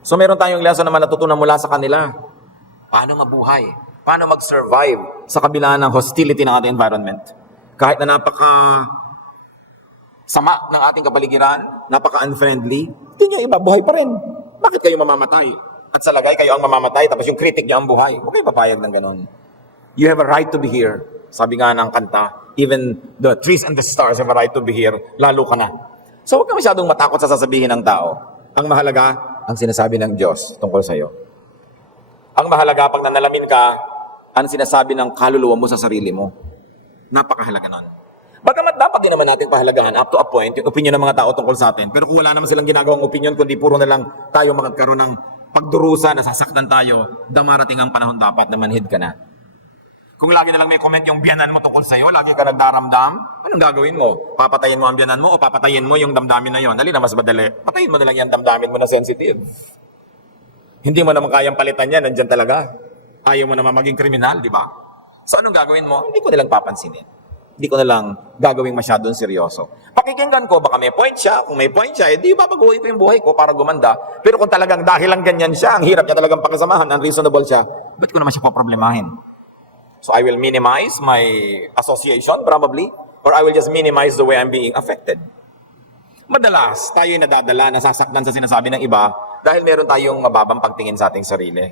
So meron tayong lesson naman natutunan mula sa kanila. Paano mabuhay? Paano mag-survive sa kabila ng hostility ng ating environment? Kahit na sama ng ating kapaligiran, napaka-unfriendly, hindi nyo iba, buhay pa rin. Bakit kayo mamamatay? At sa lagay, kayo ang mamamatay, tapos yung critic nyo ang buhay. Huwag kayo papayag ng ganun. You have a right to be here. Sabi nga ng kanta, even the trees and the stars have a right to be here, lalo ka na. So huwag ka masyadong matakot sa sasabihin ng tao. Ang mahalaga, ang sinasabi ng Diyos tungkol sa iyo. Ang mahalaga, pag nanalamin ka, ang sinasabi ng kaluluwa mo sa sarili mo. Napakahalaga nun. Bagamat dapat din naman natin pahalagahan up to a point yung opinion ng mga tao tungkol sa atin. Pero kung wala naman silang ginagawang opinion, kundi puro na lang tayo magkaroon ng pagdurusa, nasasaktan tayo, damarating ang panahon dapat na manhid ka na. Kung lagi na lang may comment yung biyanan mo tungkol sa'yo, lagi ka nagdaramdam, anong gagawin mo? Papatayin mo ang biyanan mo o papatayin mo yung damdamin na yon? Dali na, mas madali. Patayin mo na lang yung damdamin mo na sensitive. Hindi mo naman kayang palitan yan, nandyan talaga. Ayaw mo naman maging kriminal, di ba? So anong gagawin mo? Hindi ko na lang papansinin. Hindi ko na lang gagawing masyadong seryoso. Pakikinggan ko, baka may point siya. Kung may point siya, di ba pag-uwi ko yung buhay ko para gumanda? Pero kung talagang dahil lang ganyan siya, ang hirap niya talagang pakasamahan, unreasonable siya, ba't ko naman siya poproblemahin? So I will minimize my association probably, or I will just minimize the way I'm being affected. Madalas, tayo ay nadadala, nasasaktan sa sinasabi ng iba dahil meron tayong mababang pagtingin sa ating sarili.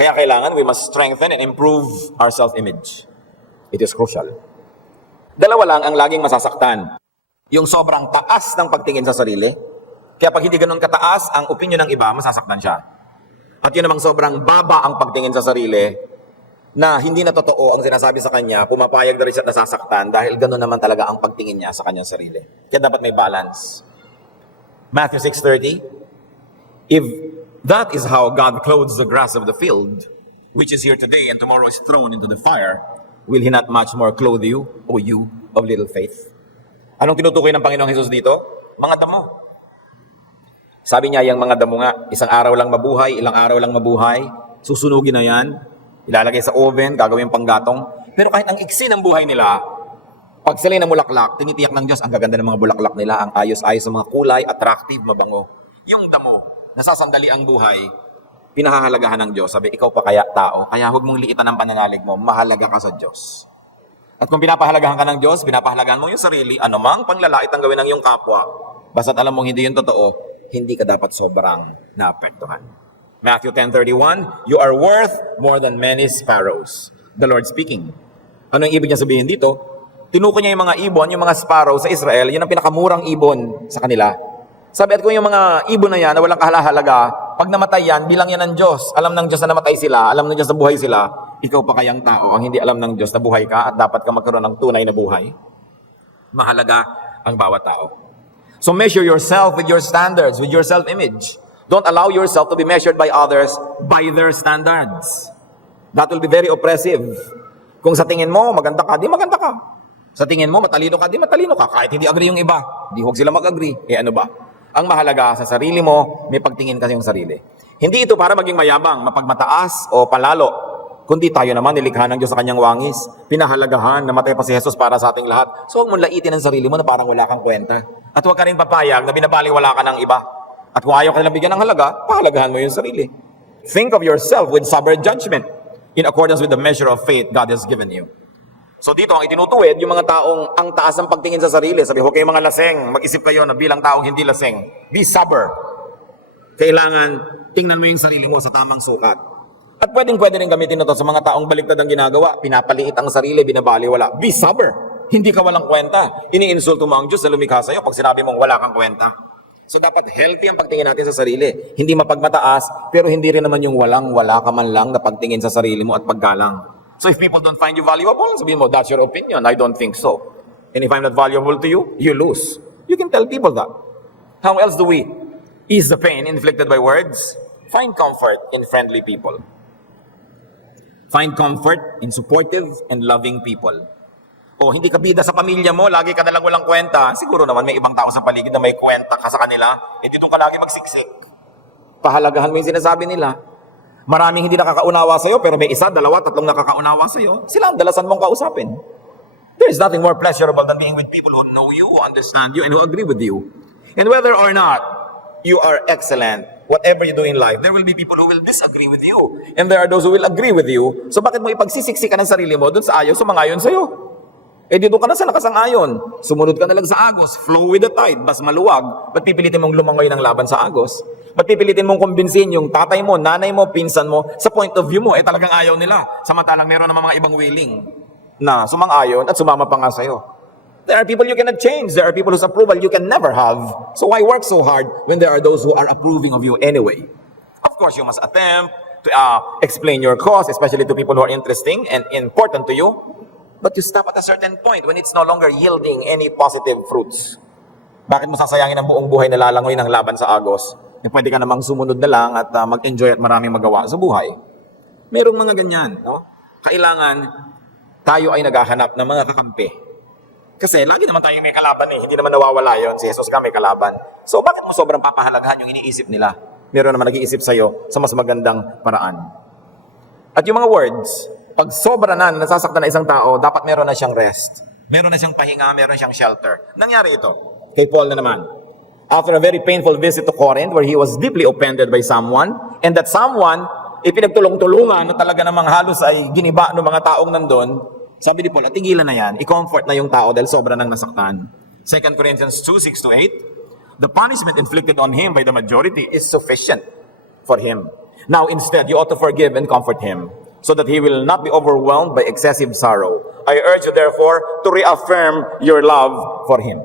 Kaya kailangan, we must strengthen and improve our self-image. It is crucial. Dalawa lang ang laging masasaktan. Yung sobrang taas ng pagtingin sa sarili. Kaya pag hindi ganun kataas, ang opinion ng iba, masasaktan siya. At yun namang sobrang baba ang pagtingin sa sarili, na hindi na totoo ang sinasabi sa kanya, pumapayag na rin siya at nasasaktan dahil gano'n naman talaga ang pagtingin niya sa kanyang sarili. Kaya dapat may balance. Matthew 6:30, if that is how God clothes the grass of the field, which is here today and tomorrow is thrown into the fire, will He not much more clothe you, O you of little faith? Anong tinutukoy ng Panginoong Hesus dito? Mga damo. Sabi niya, yung mga damo nga, isang araw lang mabuhay, ilang araw lang mabuhay, susunugin na yan, ilalagay sa oven, gagawin panggatong. Pero kahit ang iksi ng buhay nila, pag sila na mulaklak, tinitiyak ng Diyos, ang gaganda ng mga bulaklak nila, ang ayos-ayos ng mga kulay, attractive, mabango. Yung damo, nasasandali ang buhay, pinahahalagahan ng Diyos. Sabi, ikaw pa kaya tao, kaya huwag mong liitan ang pananalig mo, mahalaga ka sa Diyos. At kung pinapahalagahan ka ng Diyos, pinapahalagahan mo yung sarili, anumang panglalait ang gawin ng iyong kapwa, basta't alam mong hindi yun totoo, hindi ka dapat sobrang naapektuhan. Matthew 10:31, you are worth more than many sparrows. The Lord speaking. Ano yung ibig niya sabihin dito? Tinukoy niya yung mga ibon, yung mga sparrow sa Israel, yun ang pinakamurang ibon sa kanila. Sabi at kung yung mga ibon na yan na walang kahalaga, pag namatay yan, bilang yan ng Diyos. Alam ng Diyos na namatay sila, alam ng Diyos na buhay sila. Ikaw pa kayang tao ang hindi alam ng Diyos na buhay ka at dapat ka magkaroon ng tunay na buhay. Mahalaga ang bawat tao. So measure yourself with your standards, with your self-image. Don't allow yourself to be measured by others by their standards. That will be very oppressive. Kung sa tingin mo, maganda ka, di maganda ka. Sa tingin mo, matalino ka, di matalino ka. Kahit hindi agree yung iba, di huwag sila mag-agree. Ano ba? Ang mahalaga sa sarili mo, may pagtingin kasi yung sarili. Hindi ito para maging mayabang, mapagmataas o palalo. Kundi tayo naman, nilikha ng Diyos sa kanyang wangis. Pinahalagahan, namatay pa si Jesus para sa ating lahat. So huwag mong laitin ang sarili mo na parang wala kang kwenta. At huwag ka rin papayag na binabaliwala ka ng iba. At kung ayaw ka nilang bigyan ng halaga, pahalagahan mo yung sarili. Think of yourself with sober judgment in accordance with the measure of faith God has given you. So dito, ang itinutuwid, yung mga taong ang taas ng pagtingin sa sarili. Sabi, huwag kayong mga laseng. Mag-isip kayo na bilang taong hindi laseng. Be sober. Kailangan tingnan mo yung sarili mo sa tamang sukat. At pwede rin gamitin ito sa mga taong baliktad ang ginagawa. Pinapaliit ang sarili, binabaliwala. Be sober. Hindi ka walang kwenta. Iniinsulto mo ang Diyos na lumikha sa'yo pag sinabi mong wala kang kwenta. So dapat healthy ang pagtingin natin sa sarili. Hindi mapagmataas, pero hindi rin naman yung wala ka man lang na pagtingin sa sarili mo at paggalang. So if people don't find you valuable, sabihin mo, that's your opinion. I don't think so. And if I'm not valuable to you, you lose. You can tell people that. How else do we ease the pain inflicted by words? Find comfort in friendly people. Find comfort in supportive and loving people. O hindi ka bida sa pamilya mo, lagi ka nalang walang kwenta, siguro naman may ibang tao sa paligid na may kwenta ka sa kanila, dito ka lagi magsiksik. Pahalagahan mo yung sinasabi nila. Maraming hindi nakakaunawa sa'yo, pero may isa, dalawa, tatlong nakakaunawa sa'yo. Sila ang dalasan mong kausapin. There is nothing more pleasurable than being with people who know you, who understand you, and who agree with you. And whether or not you are excellent, whatever you do in life, there will be people who will disagree with you. And there are those who will agree with you. So bakit mo ipagsisiksikan ng sarili mo dun sa ayaw, sumangayon sa'yo? Dito ka na sa nakasang-ayon. Sumunod ka na lang sa agos. Flow with the tide. Bas maluwag. Ba't pipilitin mong lumangoy ng laban sa agos? Ba't pipilitin mong kumbinsin yung tatay mo, nanay mo, pinsan mo, sa point of view mo, talagang ayaw nila. Samantalang meron naman mga ibang willing na sumang-ayon at sumama pa nga sa'yo. There are people you cannot change. There are people whose approval you can never have. So why work so hard when there are those who are approving of you anyway? Of course, you must attempt to explain your cause, especially to people who are interesting and important to you. But you stop at a certain point when it's no longer yielding any positive fruits. Bakit mo sasayangin ang buong buhay na lalangoy ng laban sa agos? Pwede ka namang sumunod na lang at mag-enjoy at maraming magawa sa buhay. Merong mga ganyan, no? kailangan tayo ay naghahanap ng mga kakampi. Kasi lagi naman tayong may kalaban eh. Hindi naman nawawala yon. Si Jesus ka may kalaban. So bakit mo sobrang papahalagahan yung iniisip nila? Meron naman nag-iisip sa'yo sa mas magandang paraan. At yung mga words, pag sobra na nasasaktan na isang tao, dapat meron na siyang rest. Meron na siyang pahinga, meron siyang shelter. Nangyari ito kay Paul na naman. After a very painful visit to Corinth where he was deeply offended by someone, and that someone, ipinagtulong-tulungan na talaga namang halos ay giniba ng mga taong nandun, sabi ni Paul, tigilan na yan, i-comfort na yung tao dahil sobra nang nasaktan. 2 Corinthians 2:6-8, the punishment inflicted on him by the majority is sufficient for him. Now instead, you ought to forgive and comfort him, so that he will not be overwhelmed by excessive sorrow. I urge you therefore to reaffirm your love for him.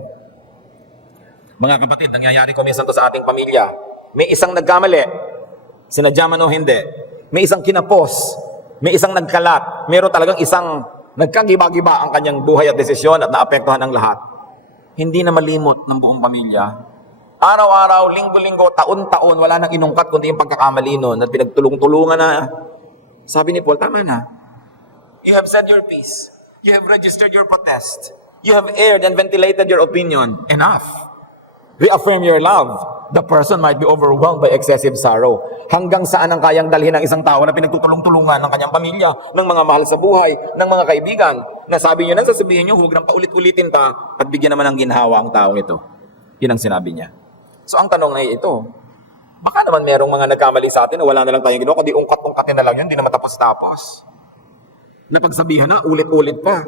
Mga kapatid, nangyayari ko minsan to sa ating pamilya. May isang nagkamali, sinadya man o hindi. May isang kinapos, may isang nagkalat, meron talagang isang nagkagiba-giba ang kanyang buhay at desisyon at naapektuhan ang lahat. Hindi na malimot ng buong pamilya. Araw-araw, linggo-linggo, taon-taon, wala nang inungkat kundi yung pagkakamali nun at pinagtulong-tulungan na. Sabi ni Paul, tama na. You have said your piece. You have registered your protest. You have aired and ventilated your opinion. Enough. Reaffirm your love. The person might be overwhelmed by excessive sorrow. Hanggang saan ang kayang dalhin ng isang tao na pinagtutulong-tulungan ng kanyang pamilya, ng mga mahal sa buhay, ng mga kaibigan. Nasabi nyo nang sasabihin nyo, huwag nang paulit-ulitin ta at bigyan naman ng ginhawa ang taong ito. Yun ang sinabi niya. So ang tanong ay ito, baka naman merong mga nagkamali sa atin na wala na lang tayong ginawa, kundi ungkat-ungkatin na lang yun, hindi na matapos-tapos. Napagsabihan na, ulit-ulit pa.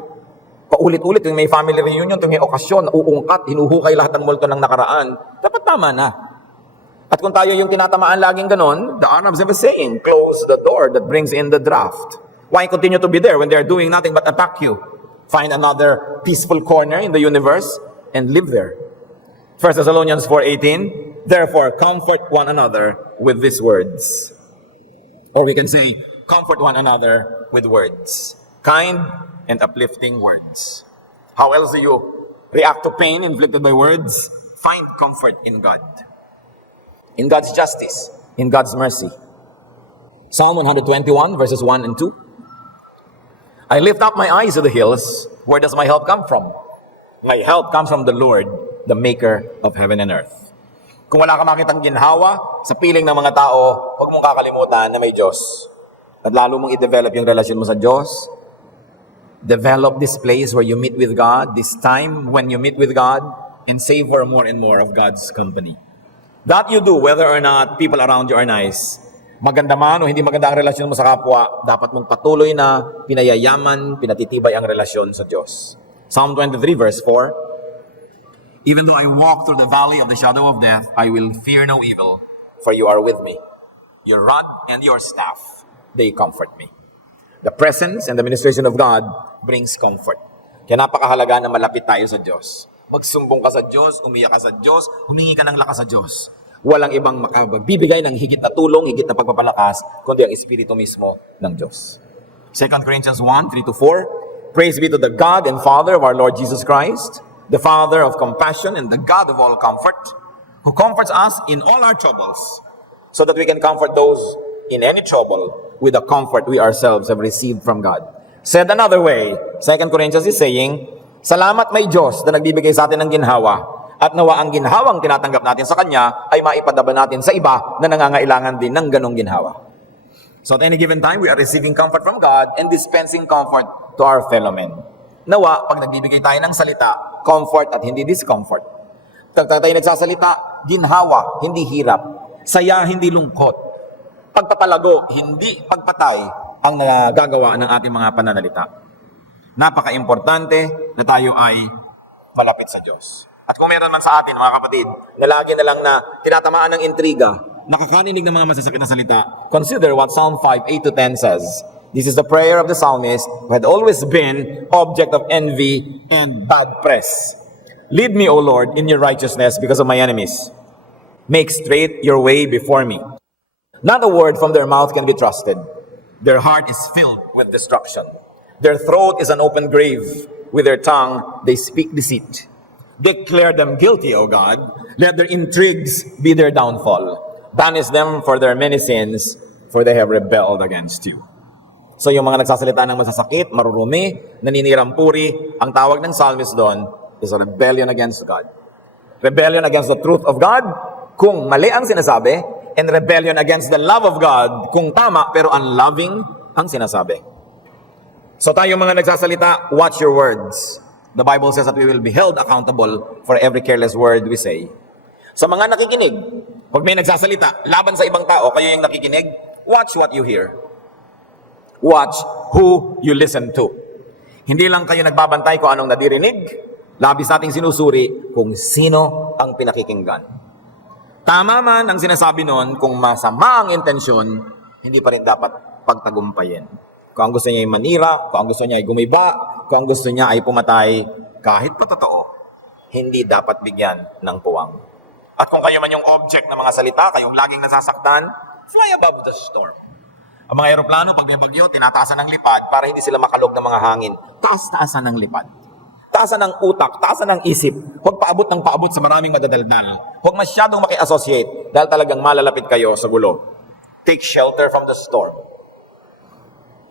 Paulit-ulit, yung may family reunion, yung may okasyon, uungkat, hinuhukay lahat ng multo ng nakaraan. Dapat tama na. At kung tayo yung tinatamaan laging ganon, the Arabs have a saying, close the door that brings in the draft. Why continue to be there when they're doing nothing but attack you? Find another peaceful corner in the universe and live there. 1 Thessalonians 4:18, therefore comfort one another with these words. Or we can say, comfort one another with words. Kind and uplifting words. How else do you react to pain inflicted by words? Find comfort in God. In God's justice, in God's mercy. Psalm 121 verses 1 and 2. I lift up my eyes to the hills. Where does my help come from? My help comes from the Lord, the maker of heaven and earth. Kung wala ka makitang ginhawa sa piling ng mga tao, huwag mong kakalimutan na may Diyos. At lalo mong i-develop yung relasyon mo sa Diyos. Develop this place where you meet with God, this time when you meet with God, and savor more and more of God's company. That you do whether or not people around you are nice. Maganda man o hindi maganda ang relasyon mo sa kapwa, dapat mong patuloy na pinayayaman, pinatitibay ang relasyon sa Diyos. Psalm 23 verse 4, even though I walk through the valley of the shadow of death, I will fear no evil, for you are with me. Your rod and your staff, they comfort me. The presence and the ministration of God brings comfort. Kaya napakahalaga na malapit tayo sa Diyos. Magsumbong ka sa Diyos, umiyak ka sa Diyos, humingi ka ng lakas sa Diyos. Walang ibang makapagbibigay ng higit na tulong, higit na pagpapalakas, kundi ang Espiritu mismo ng Diyos. 2 Corinthians 1:3-4, praise be to the God and Father of our Lord Jesus Christ, the Father of compassion and the God of all comfort, who comforts us in all our troubles, so that we can comfort those in any trouble with the comfort we ourselves have received from God. Said another way, 2 Corinthians is saying, salamat may Diyos na nagbibigay sa atin ng ginhawa, at nawa ang ginhawang tinatanggap natin sa Kanya ay maipadaba natin sa iba na nangangailangan din ng ganong ginhawa. So at any given time, we are receiving comfort from God and dispensing comfort to our fellow men. Nawa, pag nagbibigay tayo ng salita, comfort at hindi discomfort. Pag tayo nagsasalita, ginhawa, hindi hirap. Saya, hindi lungkot. Pagpapalago, hindi pagpatay ang nagagawa ng ating mga pananalita. Napaka-importante na tayo ay malapit sa Diyos. At kung meron man sa atin, mga kapatid, na lagi na lang na tinatamaan ng intriga, nakakaninig ng mga masasakit na salita, consider what Psalm 5:8-10 says. This is the prayer of the psalmist who had always been object of envy and bad press. Lead me, O Lord, in your righteousness because of my enemies. Make straight your way before me. Not a word from their mouth can be trusted. Their heart is filled with destruction. Their throat is an open grave. With their tongue, they speak deceit. Declare them guilty, O God. Let their intrigues be their downfall. Banish them for their many sins, for they have rebelled against you. So yung mga nagsasalita ng masasakit, marurumi, naninirang puri, ang tawag ng psalmist doon is a rebellion against God. Rebellion against the truth of God, kung mali ang sinasabi, and rebellion against the love of God, kung tama pero unloving ang sinasabi. So tayong mga nagsasalita, watch your words. The Bible says that we will be held accountable for every careless word we say. Sa mga nakikinig, pag may nagsasalita laban sa ibang tao, kayo yung nakikinig, watch what you hear. Watch who you listen to. Hindi lang kayo nagbabantay kung anong nadirinig, labis nating sinusuri kung sino ang pinakikinggan. Tama man ang sinasabi nun, kung masama ang intensyon, hindi pa rin dapat pagtagumpayin. Kung ang gusto niya ay manira, kung ang gusto niya ay gumiba, kung ang gusto niya ay pumatay, kahit pa totoo, hindi dapat bigyan ng puwang. At kung kayo man yung object ng mga salita, kayong laging nasasaktan, fly above the storm. Ang mga aeroplano, pag may bagyo, tinataasan ng lipad para hindi sila makalog ng mga hangin. Taas-taasan ng lipad. Taasan ng utak, taasan ng isip. Huwag paabot ng paabot sa maraming madadaldal. Huwag masyadong maki-associate dahil talagang malalapit kayo sa gulo. Take shelter from the storm.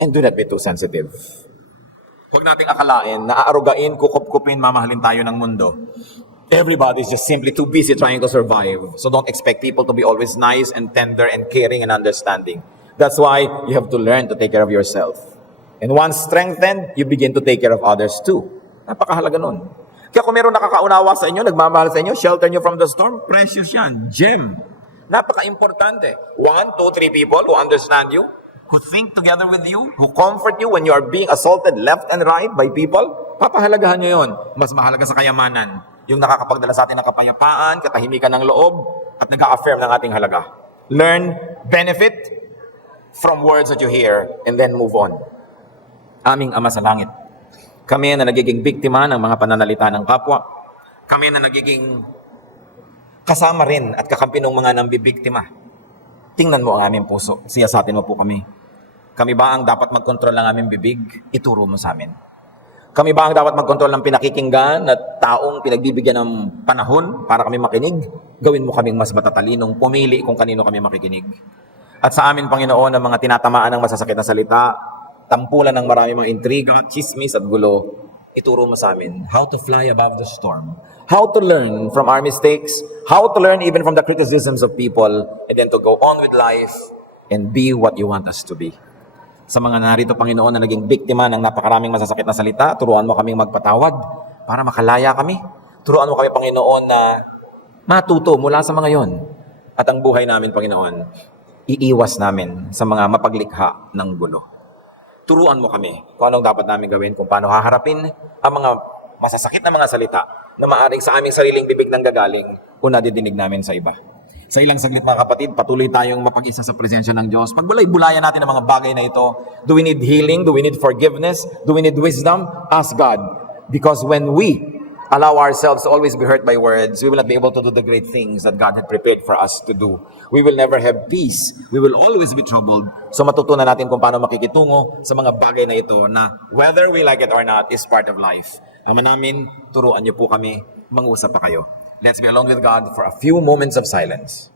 And do not be too sensitive. Huwag nating akalain, naaarugain, kukup-kupin, mamahalin tayo ng mundo. Everybody is just simply too busy trying to survive. So don't expect people to be always nice and tender and caring and understanding. That's why you have to learn to take care of yourself. And once strengthened, you begin to take care of others too. Napakahalaga nun. Kaya kung meron nakakaunawa sa inyo, nagmamahal sa inyo, shelter nyo from the storm, precious yan. Gem. Napaka-importante. 1, 2, 3 people who understand you, who think together with you, who comfort you when you are being assaulted left and right by people, papahalagahan nyo yun. Mas mahalaga sa kayamanan. Yung nakakapagdala sa atin ng kapayapaan, katahimikan ng loob, at nag-a-affirm ng ating halaga. Learn, benefit from words that you hear, and then move on. Aming Ama sa Langit, kami na nagiging biktima ng mga pananalita ng kapwa, kami na nagiging kasama rin at kakampi ng mga nambibiktima. Tingnan mo ang aming puso, siyasatin mo po kami. Kami ba ang dapat magkontrol ng aming bibig? Ituro mo sa amin. Kami ba ang dapat magkontrol ng pinakikinggan at taong pinagbibigyan ng panahon para kami makinig? Gawin mo kaming mas matatalinong pumili kung kanino kami makikinig. At sa amin, Panginoon, ang mga tinatamaan ng masasakit na salita, tampulan ng marami mga intriga, chismis at gulo, ituro mo sa amin how to fly above the storm, how to learn from our mistakes, how to learn even from the criticisms of people, and then to go on with life and be what you want us to be. Sa mga narito, Panginoon, na naging biktima ng napakaraming masasakit na salita, turuan mo kaming magpatawad para makalaya kami. Turuan mo kami, Panginoon, na matuto mula sa mga yon. At ang buhay namin, Panginoon, iiwas namin sa mga mapaglikha ng gulo. Turuan mo kami kung anong dapat namin gawin, kung paano haharapin ang mga masasakit na mga salita na maaring sa aming sariling bibig nang gagaling o nadidinig namin sa iba. Sa ilang saglit, mga kapatid, patuloy tayong mapag-isa sa presensya ng Diyos. Pagbulay-bulayan natin ang mga bagay na ito. Do we need healing? Do we need forgiveness? Do we need wisdom? Ask God. Because when we allow ourselves to always be hurt by words, we will not be able to do the great things that God had prepared for us to do. We will never have peace. We will always be troubled. So matutunan natin kung paano makikitungo sa mga bagay na ito na whether we like it or not is part of life. Ama namin, turuan niyo po kami, mag-usap pa kayo. Let's be alone with God for a few moments of silence.